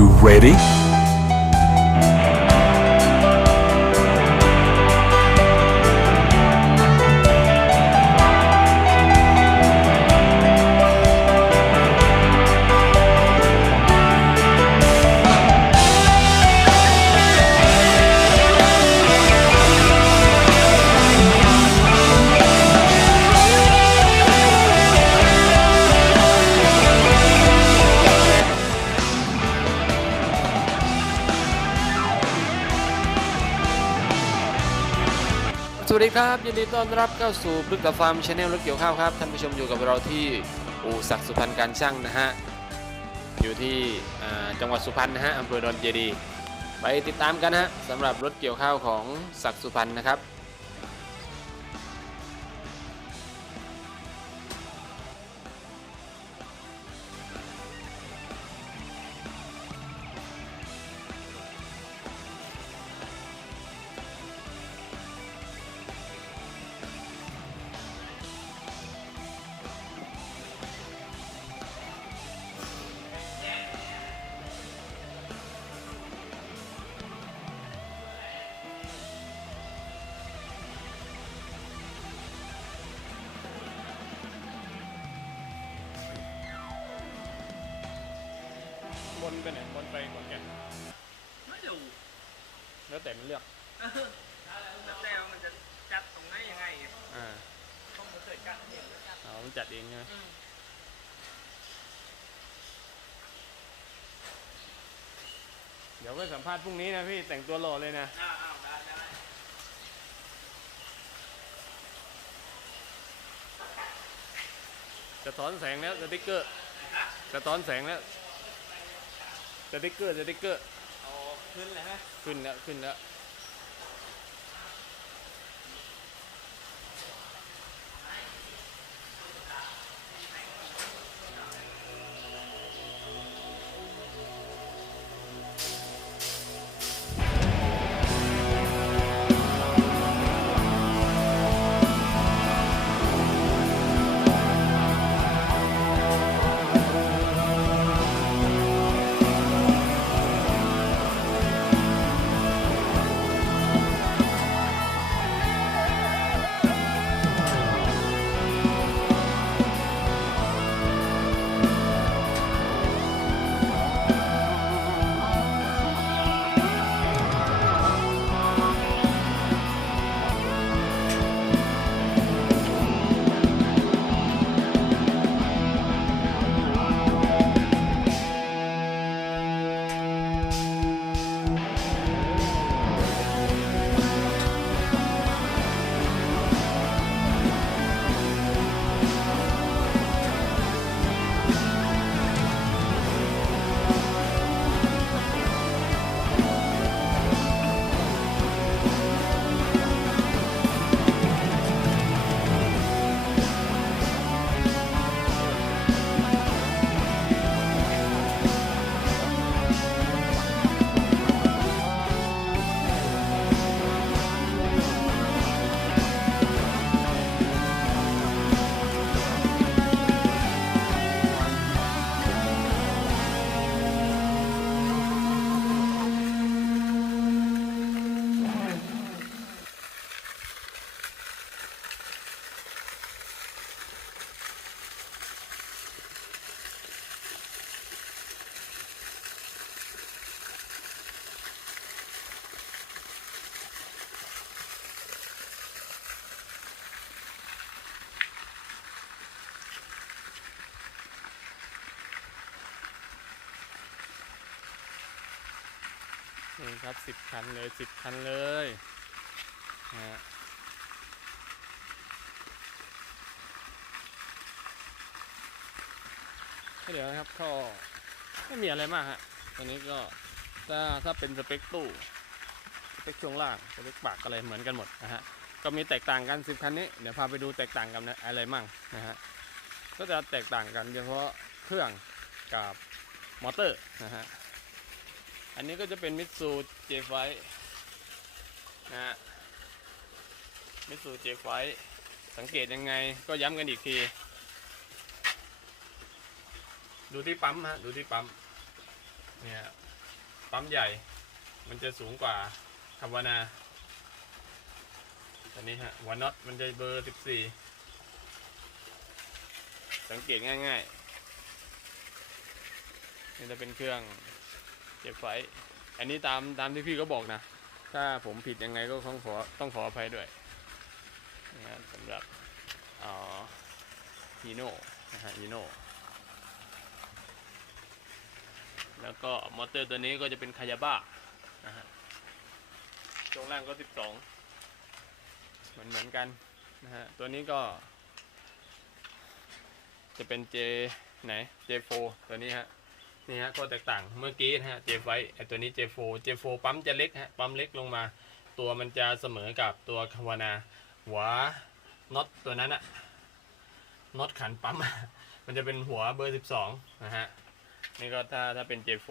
you ready? สวัสดีครับ ยินดีต้อนรับเข้าสู่พฤกษฟาร์มชาแนลรถเกี่ยวข้าวครับ ท่านผู้ชมอยู่กับเราที่อู่ศักดิ์สุพรรณการช่างนะฮะ อยู่ที่จังหวัดสุพรรณนะฮะอำเภอดอนเจดี ไปติดตามกันนะฮะสำหรับรถเกี่ยวข้าวของศักดิ์สุพรรณนะครับ มันเลือกแล้วแต่ว่ามันจะจัดตรงไหนยังไงอ่าต้องมาเกิดการเปลี่ยนเอามันจัดเองใช่ไหมเดี๋ยวไปสัมภาษณ์พรุ่งนี้นะพี่แต่งตัวหล่อเลยนะอ้าวอ้าวได้ได้สะท้อนแสงแล้วสติ๊กเกอร์สะท้อนแสงแล้วสติ๊กเกอร์สติ๊กเกอร์เอาขึ้นเลยฮะขึ้นแล้วขึ้นแล้ว นี่ครับสิบคันเลยสิบคันเลยนะฮะเดี๋ยวนะครับก็ไม่มีอะไรมากฮะตัวนี้ก็ถ้าถ้าเป็นสเปคตู้สเปคช่วงล่างสเปคปากอะไรเหมือนกันหมดนะฮะก็มีแตกต่างกันสิบคันนี้เดี๋ยวพาไปดูแตกต่างกันนะอะไรมั่งนะฮะก็จะแตกต่างกันเฉพาะเครื่องกับมอเตอร์นะฮะ อันนี้ก็จะเป็นมิตซูเจไฟนะฮะมิตซูเจไฟสังเกตยังไงก็ย้ำกันอีกที ดูที่ปั๊มฮะ ดูที่ปั๊ม เนี่ย ปั๊มใหญ่ มันจะสูงกว่าคาวานาตัวนี้ฮะ หัวน็อตมันจะเบอร์สิบสี่สังเกตง่ายๆ นี่จะเป็นเครื่อง เก็บไฟ อันนี้ตามตามที่พี่ก็บอกนะ ถ้าผมผิดยังไงก็ต้องขอต้องขออภัยด้วยนะฮะสำหรับอ่าฮีโน่นะฮะฮีโน่แล้วก็มอเตอร์ตัวนี้ก็จะเป็นคายาบ้านะฮะช่วงล่างก็ 12 เหมือนเหมือนกันนะฮะ ตัวนี้ก็ จะเป็น J ไหน J4 ตัวนี้ฮะ นี่ฮะก็แตกต่างเมื่อกี้นะฮะ J5 ไอตัวนี้ J4 J4 ปั๊มจะเล็กฮะปั๊มเล็กลงมา ตัวมันจะเสมอกับตัวคาวานาหัวน็อตตัวนั้นอะน็อตขันปั๊มมันจะเป็นหัวเบอร์ 12 นะฮะ นี่ก็ถ้าถ้าเป็น J4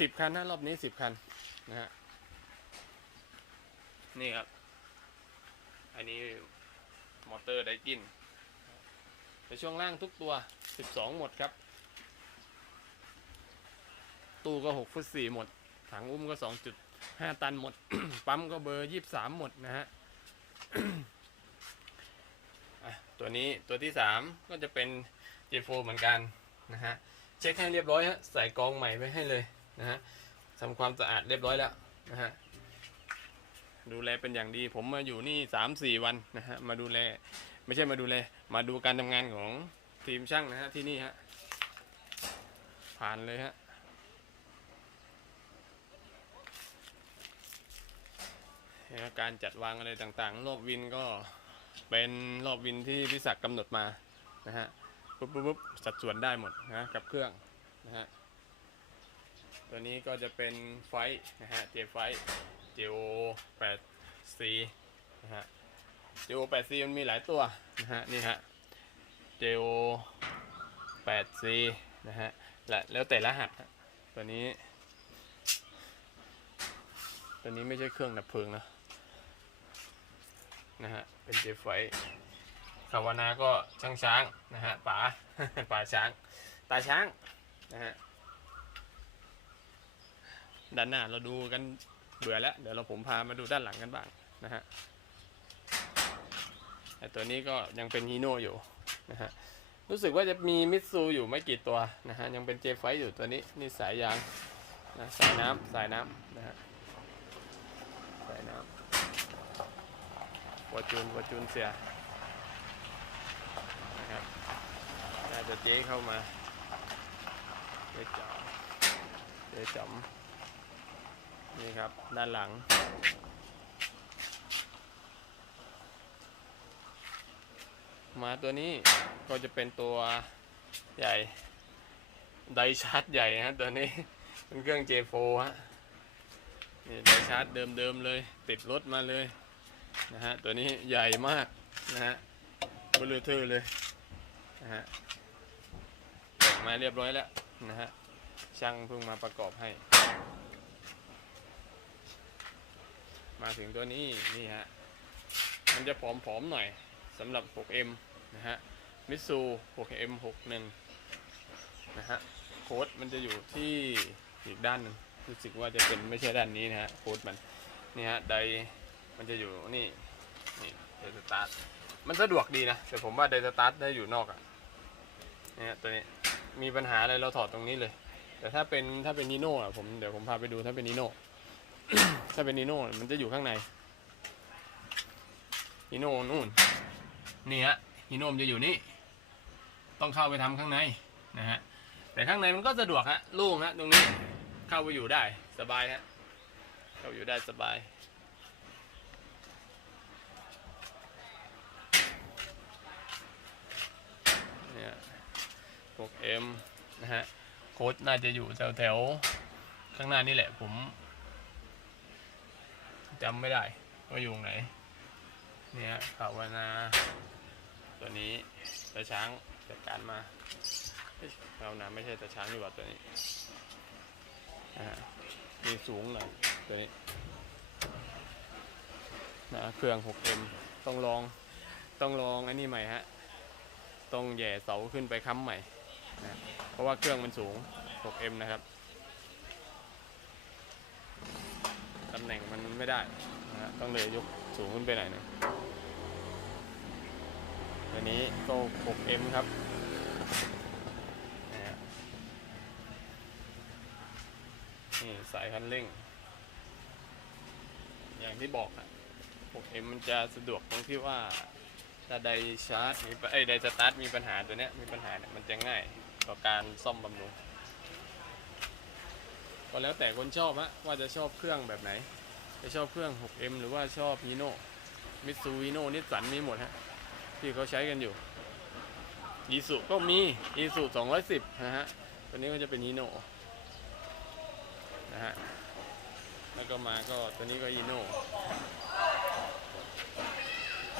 สิบคันนะรอบนี้สิบคันนะฮะ นี่ครับ อันนี้มอเตอร์ไดกิน ในช่วงล่างทุกตัว 12 หมดครับ ตู้ก็ 6 ฟุต 4 หมด ถังอุ้มก็ 2.5 ตันหมด ปั๊มก็เบอร์ 23 หมดนะฮะะตัวนี้ตัวที่ 3 ก็จะเป็น J4 เหมือนกันนะฮะ เช็คให้เรียบร้อยฮะใส่กองใหม่ไปให้เลยนะฮะทำความสะอาดเรียบร้อยแล้วนะฮะดูแลเป็นอย่างดีผมมาอยู่นี่ 3-4 วันนะฮะมาดูแล ไม่ใช่มาดูแลย มาดูการทำงานของทีมช่างนะฮะที่นี่ฮะ ผ่านเลยฮะเนี่ยการจัดวางอะไรต่างๆ รอบวินก็เป็นรอบวินที่พิศักกำหนดมานะฮะปุ๊บปุ๊บปุ๊บสัดส่วนได้หมดนะกับเครื่องนะฮะตัวนี้ก็จะเป็นไฟท์นะฮะเจไฟเจโอ8 C นะฮะ JO 8 C มันมีหลายตัวนะฮะนี่ฮะ JO 8 C นะฮะและแล้วแต่รหัสตัวนี้ ตัวนี้ไม่ใช่เครื่องดับเพลิงนะนะฮะเป็นเจฟไฟคาวานาก็ช้างช้างนะฮะป๋าป๋าช้างตาช้างนะฮะด้านหน้าเราดูกันเบื่อแล้ว เดี๋ยวเราผมพามาดูด้านหลังกันบ้างนะฮะ แต่ตัวนี้ก็ยังเป็นฮีโน่อยู่นะฮะรู้สึกว่าจะมีมิตซูอยู่ไม่กี่ตัวนะฮะยังเป็นเจไฟอยู่ตัวนี้นี่สายยางนะสายน้ำสายน้ำนะฮะสายน้ำวอจูนวอจูนเสียนะครับน่าจะเจ๊เข้ามาเจ๊จ๋อมเจ๊จ๋อมนี่ครับด้านหลัง มาตัวนี้ก็จะเป็นตัวใหญ่ไดชาร์จใหญ่นะตัวนี้เป็นเครื่อง J4 ฮะนี่ไดชาร์จเดิมๆเลย ติดรถมาเลยนะฮะตัวนี้ใหญ่มากนะฮะบลูทูธเลยนะฮะแต่งมาเรียบร้อยแล้วนะฮะช่างเพิ่งมาประกอบให้ มาถึงตัวนี้นี่ฮะมันจะผอมๆหน่อย สำหรับ 6M นะฮะมิสู 6M 61นะฮะโค้ดมันจะอยู่ที่อีกด้านนึงรู้สึกว่าจะเป็นไม่ใช่ด้านนี้นะฮะโค้ดมันนี่ฮะไดมันจะอยู่นี่นี่ไดสตาร์ทมันสะดวกดีนะ แต่ผมว่าไดสตาร์ทได้อยู่นอกอะ่ะเนี่ยตัวนี้มีปัญหาอะไรเราถอดตรงนี้เลย แต่ถ้าเป็นถ้าเป็นนีโน่อะผมเดี๋ยวผมพาไปดูถ้าเป็นนีโน่ถ้าเป็นนีโน่มันจะอยู่ข้างในนีโน่นู่น นี่ฮะฮีโนมจะอยู่นี่ ต้องเข้าไปทำข้างในนะฮะแต่ข้างในมันก็สะดวกฮะล่งฮะตรงนี้เข้าไปอยู่ได้สบายฮะเข้าอยู่ได้สบายเนี่ยพวกเอ็มนะฮะโค้ดน่าจะอยู่แถวแถวๆข้างหน้านี่แหละผมจำไม่ได้ว่าอยู่ไหนเนี่ยภาวนา ตัวนี้ตาช้างจัดการมาเฮ้ยภานาไม่ใช่ตาช้างดีกว่าตัวนี้มีสูงหน่อยตัวนี้นะเครื่อง 6M ต้องลองต้องลองอันนี้ใหม่ฮะต้องแย่เสาขึ้นไปค้ำใหม่นะเพราะว่าเครื่องมันสูง 6M นะครับตำแหน่งมันไม่ได้นะต้องเลยยกสูงขึ้นไปหน่อยหนึง ตัวนี้ก็ 6M ครับนี่สายคันเร่ง อย่างที่บอกอะ 6M มันจะสะดวกตรงที่ว่า ถ้าไดชาร์จมีปะเอ้ไดสตาร์ทมีปัญหาตัวเนี้ยมีปัญหาเนี่ยมันจะง่ายต่อการซ่อมบำรุงก็แล้วแต่คนชอบฮะว่าจะชอบเครื่องแบบไหน จะชอบเครื่อง 6M หรือว่าชอบฮีโน่มิตซูฮิโน่นิสสันมีหมดฮะ ที่เขาใช้กันอยู่อีสุก็มีอีสุ210 นะฮะ ตัวนี้ก็จะเป็นฮีโน่นะฮะ แล้วก็มาก็ตัวนี้ก็ฮีโน่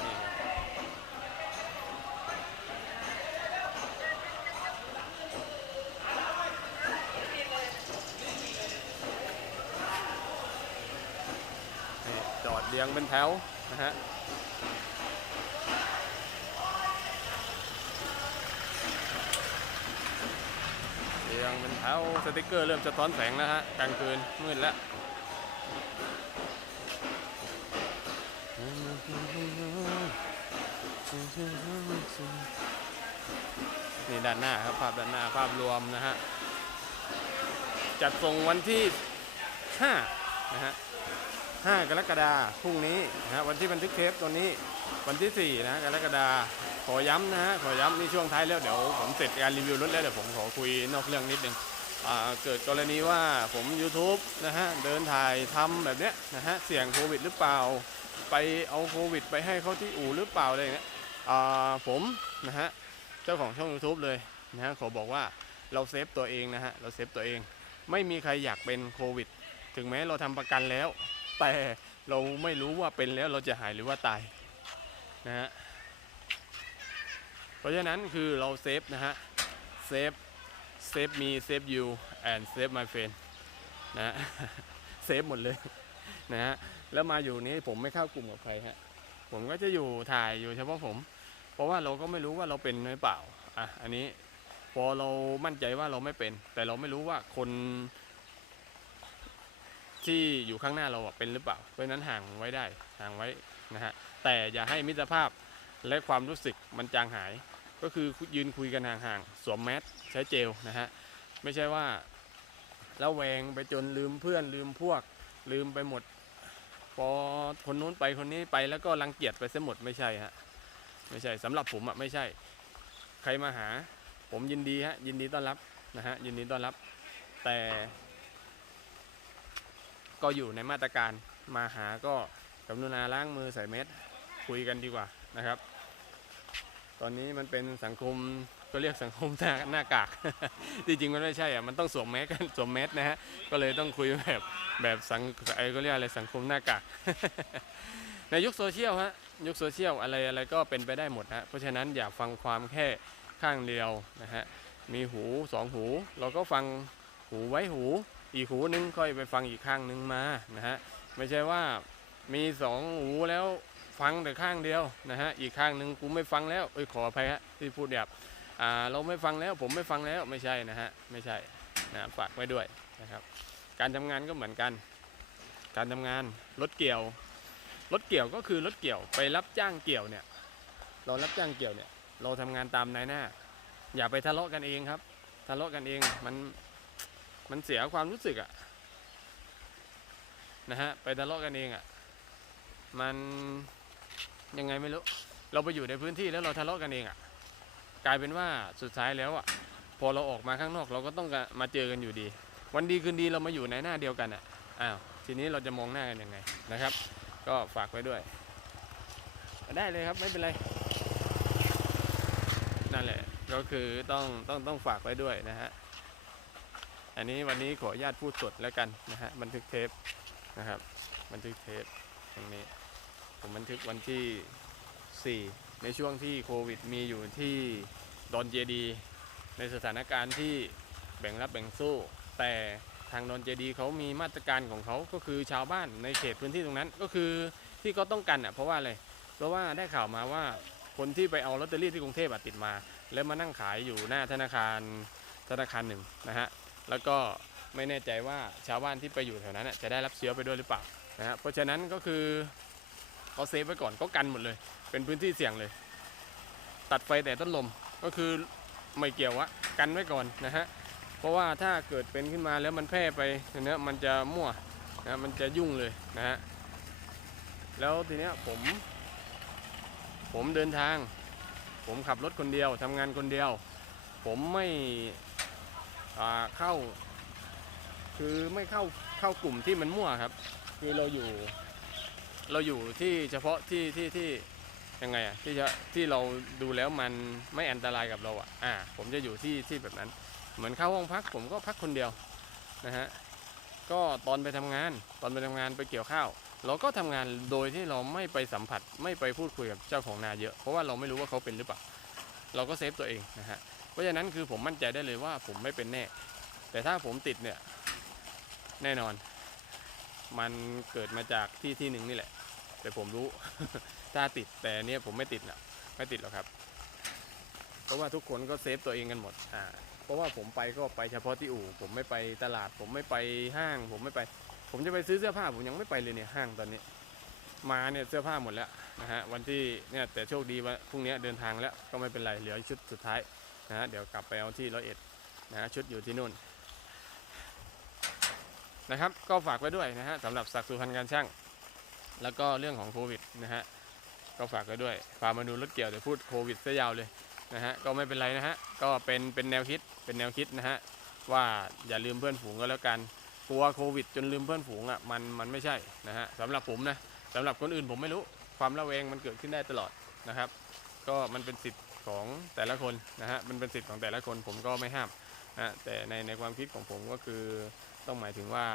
นี่ครับจอดเรียงเป็นแถวนะฮะ รียงเป็นแถวสติกเกอร์เริ่มสะท้อนแสงแล้วฮะกลางคืนมืดแล้วนี่ด้านหน้าครับภาพด้านหน้าภาพรวมนะฮะจัดส่งวันที่ 5 นะฮะ 5 กรกฎาคมพรุ่งนี้นะฮะวันที่บันทึกเทปตัวนี้วันที่ 4 นะกรกฎาคม ขอย้ำนะฮะขอย้ำนี่ช่วงท้ายแล้วเดี๋ยวผมเสร็จการรีวิวรถแล้วเดี๋ยวผมขอคุยนอกเรื่องนิดนึงอ่าเกิดกรณีว่าผม YouTube นะฮะเดินถ่ายทำแบบเนี้ยนะฮะเสี่ยงโควิดหรือเปล่า ไปเอาโควิด ไปให้เขาที่อู่หรือเปล่าอะไรอย่างเงี้ยผมนะฮะเจ้าของช่อง YouTube เลยนะฮะขอบอกว่าเราเซฟตัวเองนะฮะเราเซฟตัวเอง ไม่มีใครอยากเป็นโควิด ถึงแม้เราทำประกันแล้ว แต่เราไม่รู้ว่าเป็นแล้วเราจะหายหรือว่าตายนะฮะ เพราะฉะนั้นคือเราเซฟนะฮะเซฟเซฟมีเซฟ you and save my friend นะฮะเซฟหมดเลยนะฮะแล้วมาอยู่นี้ผมไม่เข้ากลุ่มกับใครฮะผมก็จะอยู่ถ่ายอยู่เฉพาะผม เพราะว่าเราก็ไม่รู้ว่าเราเป็นหรือเปล่าอะอันนี้พอเรามั่นใจว่าเราไม่เป็น แต่เราไม่รู้ว่าคนที่อยู่ข้างหน้าเราเป็นหรือเปล่า เพราะฉะนั้นห่างไว้ได้ห่างไว้นะฮะแต่อย่าให้มิตรภาพและความรู้สึกมันจางหาย ก็คือยืนคุยกันห่างๆ สวมแมสใช้เจลนะฮะ ไม่ใช่ว่าแล้วแวงไปจนลืมเพื่อนลืมพวก ลืมไปหมด พอคนนู้นไปคนนี้ไปแล้วก็รังเกียจไปเสียหมดไม่ใช่ฮะไม่ใช่สำหรับผมอะไม่ใช่ ใครมาหา ผมยินดีฮะยินดีต้อนรับนะฮะยินดีต้อนรับ แต่ ก็อยู่ในมาตรการมาหาก็กรุณาล้างมือใส่เม็ดคุยกันดีกว่านะครับ ตอนนี้มันเป็นสังคมก็เรียกสังคมหน้าหน้ากาก จริงๆมันไม่ใช่อะมันต้องสวมแมสกันสวมแมสนะฮะก็เลยต้องคุยแบบแบบสังไอ้ก็เรียกอะไรสังคมหน้ากาก ในยุคโซเชียลฮะยุคโซเชียลอะไรอะไรก็เป็นไปได้หมดฮะเพราะฉะนั้นอย่าฟังความแค่ข้างเดียวนะฮะมีหูสองหู เราก็ฟังหูไว้หูอีกหูนึงค่อยไปฟังอีกข้างนึงมานะฮะไม่ใช่ว่ามีสองหูแล้ว ฟังแต่ข้างเดียวนะฮะอีกข้างหนึ่งกูไม่ฟังแล้วเอ้ยขออภัยฮะที่พูดแบบอ่าเราไม่ฟังแล้วผมไม่ฟังแล้วไม่ใช่นะฮะไม่ใช่นะฝากไว้ด้วยนะครับ การทำงานก็เหมือนกัน การทำงานรถเกี่ยวรถเกี่ยวก็คือรถเกี่ยวไปรับจ้างเกี่ยวเนี่ย เรารับจ้างเกี่ยวเนี่ย เราทำงานตามนายหน้า อย่าไปทะเลาะกันเองครับ ทะเลาะกันเองมันมันเสียความรู้สึกอะนะฮะไปทะเลาะกันเองอะมัน ยังไงไม่รู้ เราไปอยู่ในพื้นที่แล้วเราทะเลาะกันเองอะกลายเป็นว่าสุดท้ายแล้วอะพอเราออกมาข้างนอกเราก็ต้องมาเจอกันอยู่ดี วันดีคืนดีเรามาอยู่ในหน้าเดียวกันอะ อ้าว ทีนี้เราจะมองหน้ากันยังไงนะครับ ก็ฝากไว้ด้วย ได้เลยครับไม่เป็นไร นั่นแหละ ก็คือต้องต้องต้องฝากไว้ด้วยนะฮะ อันนี้วันนี้ขออนุญาตพูดสดแล้วกันนะฮะบันทึกเทปนะครับบันทึกเทปตรงนี้ ผมบันทึกวันที่ 4 ในช่วงที่โควิดมีอยู่ที่ดอนเจดี ในสถานการณ์ที่แบ่งรับแบ่งสู้ แต่ทางดอนเจดีเขามีมาตรการของเขาก็คือชาวบ้านในเขตพื้นที่ตรงนั้น ก็คือที่เขาต้องกันอะเพราะว่าอะไรเพราะว่าได้ข่าวมาว่าคนที่ไปเอาลอตเตอรี่ที่กรุงเทพติดมา แล้วมานั่งขายอยู่หน้าธนาคารธนาคารหนึ่งนะฮะแล้วก็ไม่แน่ใจว่าชาวบ้านที่ไปอยู่แถวนั้นจะได้รับเชื้อไปด้วยหรือเปล่านะฮะเพราะฉะนั้นก็คือ เขาเซฟไว้ก่อนก็กันหมดเลย เป็นพื้นที่เสี่ยงเลย ตัดไฟแต่ต้นลมก็คือไม่เกี่ยววะกันไว้ก่อนนะฮะเพราะว่าถ้าเกิดเป็นขึ้นมาแล้วมันแพร่ไปเนี่ยมันจะมั่วนะมันจะยุ่งเลยนะฮะแล้วทีเนี้ยผม ผมเดินทาง ผมขับรถคนเดียวทำงานคนเดียว ผมไม่เข้า คือไม่เข้าเข้ากลุ่มที่มันมั่วครับ คือเราอยู่ เราอยู่ที่เฉพาะที่ที่ที่ยังไงอะที่จะที่เราดูแล้วมันไม่อันตรายกับเราอะอ่า ผมจะอยู่ที่ที่แบบนั้น เหมือนเข้าห้องพักผมก็พักคนเดียวนะฮะก็ตอนไปทำงาน ตอนไปทำงานไปเกี่ยวข้าว เราก็ทำงานโดยที่เราไม่ไปสัมผัสไม่ไปพูดคุยกับเจ้าของนาเยอะ เพราะว่าเราไม่รู้ว่าเขาเป็นหรือเปล่าเราก็เซฟตัวเองนะฮะเพราะฉะนั้นคือผมมั่นใจได้เลยว่าผมไม่เป็นแน่ แต่ถ้าผมติดเนี่ยแน่นอน มันเกิดมาจากที่ที่หนึ่งนี่แหละ แต่ผมรู้ ถ้าติดแต่เนี้ยผมไม่ติดนะไม่ติดหรอกครับ เพราะว่าทุกคนก็เซฟตัวเองกันหมดอ่าเพราะว่าผมไปก็ไปเฉพาะที่อู่ ผมไม่ไปตลาด ผมไม่ไปห้าง ผมไม่ไป ผมจะไปซื้อเสื้อผ้าผมยังไม่ไปเลยเนี่ยห้างตอนนี้ มาเนี่ยเสื้อผ้าหมดแล้วนะฮะวันที่เนี่ยแต่โชคดีว่าพรุ่งนี้เดินทางแล้วก็ไม่เป็นไรเหลือชุดสุดท้ายนะฮะเดี๋ยวกลับไปเอาที่ร้อยเอ็ดนะฮะชุดอยู่ที่นู่น นะครับ ก็ฝากไว้ด้วยนะฮะสำหรับศักสุพรรณการช่าง แล้วก็เรื่องของโควิดนะฮะก็ฝากไว้ด้วยพามาดูรถเกี่ยวเดี๋ยวพูดโควิดซะยาวเลยนะฮะก็ไม่เป็นไรนะฮะก็เป็นเป็นแนวคิดเป็นแนวคิดนะฮะว่าอย่าลืมเพื่อนฝูงก็แล้วกันกลัวโควิด จนลืมเพื่อนฝูงอะมันมันไม่ใช่นะฮะสำหรับผมนะสำหรับคนอื่นผมไม่รู้ความระแวงมันเกิดขึ้นได้ตลอดนะครับ ก็มันเป็นสิทธิ์ของแต่ละคนนะฮะมันเป็นสิทธิ์ของแต่ละคนผมก็ไม่ห้ามนะแต่ในในความคิดของผมก็คือ ต้องหมายถึงว่า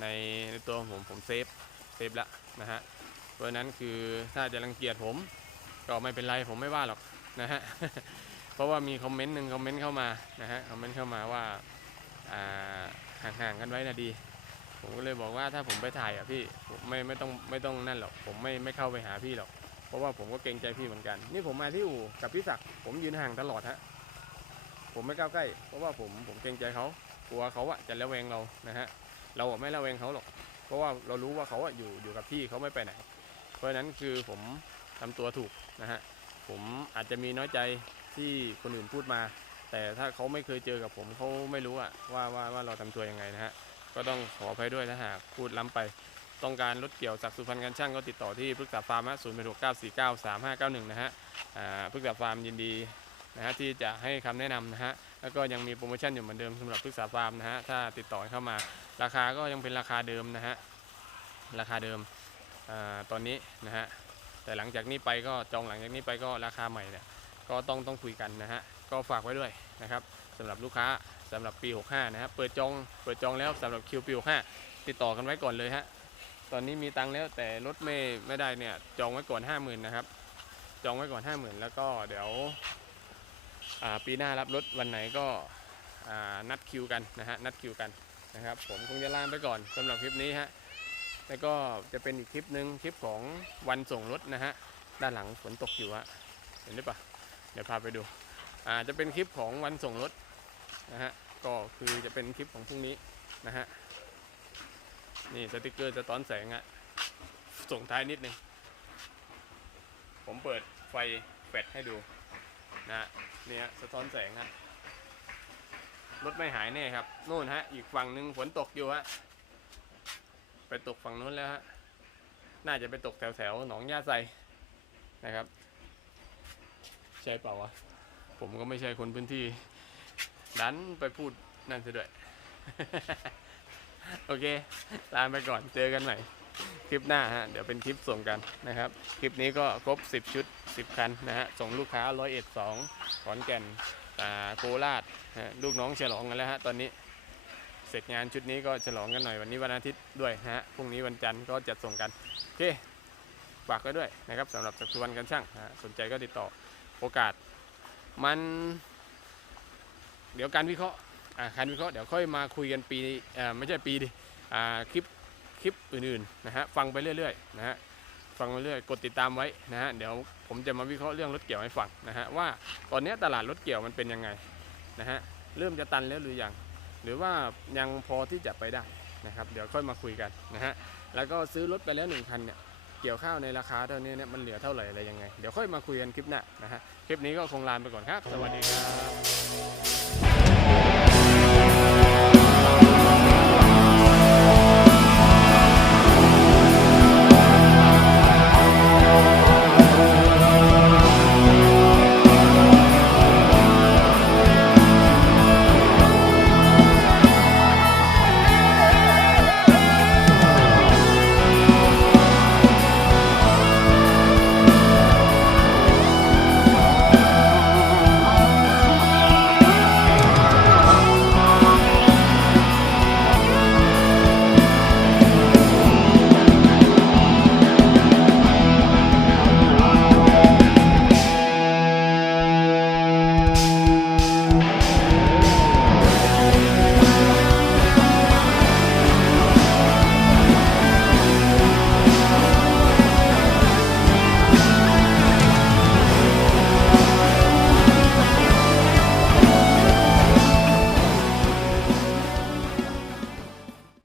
ในในตัวของผมผมเซฟเซฟละนะฮะเพราะนั้นคือถ้าจะรังเกียจผมก็ไม่เป็นไรผมไม่ว่าหรอกนะฮะเพราะว่ามีคอมเมนต์หนึ่งคอมเมนต์เข้ามานะฮะคอมเมนต์เข้ามาว่าอ่าห่างๆกันไว้นะดี ผมก็เลยบอกว่าถ้าผมไปถ่ายอะพี่ผมไม่ไม่ต้องไม่ต้องนั่นหรอก ผมไม่ไม่เข้าไปหาพี่หรอก เพราะว่าผมก็เกรงใจพี่เหมือนกัน นี่ผมมาที่อู่กับพี่ศักดิ์ผมยืนห่างตลอดฮะผมไม่ก้าวใกล้ เพราะว่าผมผมเกรงใจเขา กลัวเขาอะจะระแวงเรานะฮะเราไม่ระแวงเขาหรอก เพราะว่าเรารู้ว่าเขาอะอยู่อยู่กับพี่เขาไม่ไปไหน เพราะฉะนั้นคือผมทำตัวถูกนะฮะผมอาจจะมีน้อยใจที่คนอื่นพูดมา แต่ถ้าเขาไม่เคยเจอกับผมเขาไม่รู้อะว่าว่าว่าเราทำตัวยังไงนะฮะก็ต้องขออภัยด้วยถ้าหากพูดล้ำไปต้องการรถเกี่ยวจากสุพรรณการช่างก็ติดต่อที่พฤกษาฟาร์มศูนย์เป็นหกเก้าสี่เก้าสามห้าเก้าหนึ่งนะฮะพฤกษาฟาร์มยินดี นะฮะที่จะให้คำแนะนำนะฮะแล้วก็ยังมีโปรโมชั่นอยู่เหมือนเดิมสำหรับพฤกษาฟาร์มนะฮะถ้าติดต่อเข้ามาราคาก็ยังเป็นราคาเดิมนะฮะราคาเดิมอตอนนี้นะฮะแต่หลังจากนี้ไปก็จองหลังจากนี้ไปก็ราคาใหม่เนี่ยก็ต้องต้องคุยกันนะฮะก็ฝากไว้ด้วยนะครับสำหรับลูกค้าสำหรับปี 65นะครับเปิดจองเปิดจองแล้วสำหรับคิวปี65ติดต่อกันไว้ก่อนเลยฮะตอนนี้มีตังค์แล้วแต่รถไม่ไม่ได้เนี่ยจองไว้ก่อน 50,000นะครับจองไว้ก่อน 50,000 แล้วก็เดี๋ยว ปีหน้ารับรถวันไหนก็นัดคิวกันนะฮะนัดคิวกันนะครับผมคงจะลามไปก่อนสำหรับคลิปนี้ฮะแล้วก็จะเป็นอีกคลิปหนึ่งคลิปของวันส่งรถนะฮะด้านหลังฝนตกอยู่ฮะเห็นหรือเปล่าเดี๋ยวพาไปดูอ่าจะเป็นคลิปของวันส่งรถนะฮะก็คือจะเป็นคลิปของพรุ่งนี้นะฮะนี่สติกเกอร์สะท้อนแสงอะส่งท้ายนิดนึงผมเปิดไฟแฟลชให้ดู นะฮะเนี่ยสะท้อนแสงฮะรถไม่หายแน่ครับนู่นฮะ อีกฝั่งหนึ่งฝนตกอยู่ฮะไปตกฝั่งนู้นแล้วฮะน่าจะไปตกแถวแถวหนองยาไซนะครับ ใช่เปล่าวะผมก็ไม่ใช่คนพื้นที่ ดันไปพูดนั่นซะด้วย โอเค ลาไปก่อนเจอกันใหม่ คลิปหน้าฮะ เดี๋ยวเป็นคลิปส่งกันนะครับ คลิปนี้ก็ครบ 10 ชุด 10คันนะฮะส่งลูกค้าร้อยเอ็ดสองขอนแก่นอาโคราชฮะลูกน้องฉลองกันแล้วฮะตอนนี้เสร็จงานชุดนี้ก็ฉลองกันหน่อยวันนี้วันอาทิตย์ด้วยฮะพรุ่งนี้วันจันทร์ก็จัดส่งกันโอเคฝากไว้ด้วยนะครับสำหรับจักรวรรณกันช่างฮะสนใจก็ติดต่อโอกาสมัน เดี๋ยวการวิเคราะห์อ่าการวิเคราะห์เดี๋ยวค่อยมาคุยกันปีอ่าไม่ใช่ปีดิอ่าคลิปคลิปอื่นๆนะฮะฟังไปเรื่อยๆนะฮะ ฟังเรื่อยกดติดตามไว้นะฮะเดี๋ยวผมจะมาวิเคราะห์เรื่องรถเกี่ยวให้ฟังนะฮะว่าตอนนี้ตลาดรถเกี่ยวมันเป็นยังไงนะฮะเริ่มจะตันแล้วหรือยังหรือว่ายังพอที่จะไปได้นะครับเดี๋ยวค่อยมาคุยกันนะฮะแล้วก็ซื้อรถไปแล้วหนึ่งคันเนี่ยเกี่ยวข้าวในราคาเท่านี้เนี่ยมันเหลือเท่าไหร่อะไรยังไงเดี๋ยวค่อยมาคุยกันคลิปหน้านะฮะคลิปนี้ก็คงลาไปก่อนครับ สวัสดีครับ